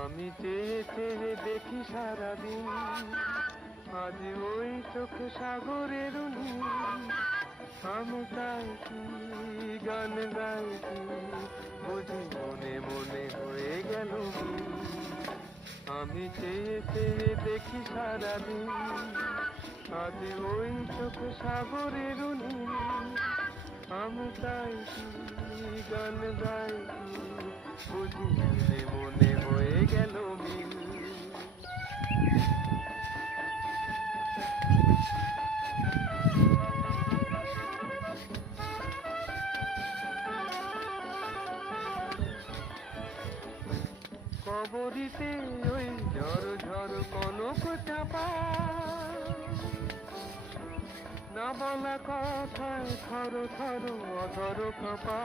আমি চেয়ে চেয়ে দেখি সারাদিন, আজ ওই চোখে সাগরের নীল। আমি গাইছি গান গাইছি, বুঝি মনে মনে হয়ে গেল মিল। আমি চেয়ে চেয়ে দেখি সারাদিন, আজ ওই চোখে সাগরের নীল। আমি গাইছি গান গাইছি, বুঝি মনে মনে হয়ে গেল মিল। কবরিতে ওই ঝড় ঝড় কনক চাপা, না বলা কথায় থর থর অধর কপা।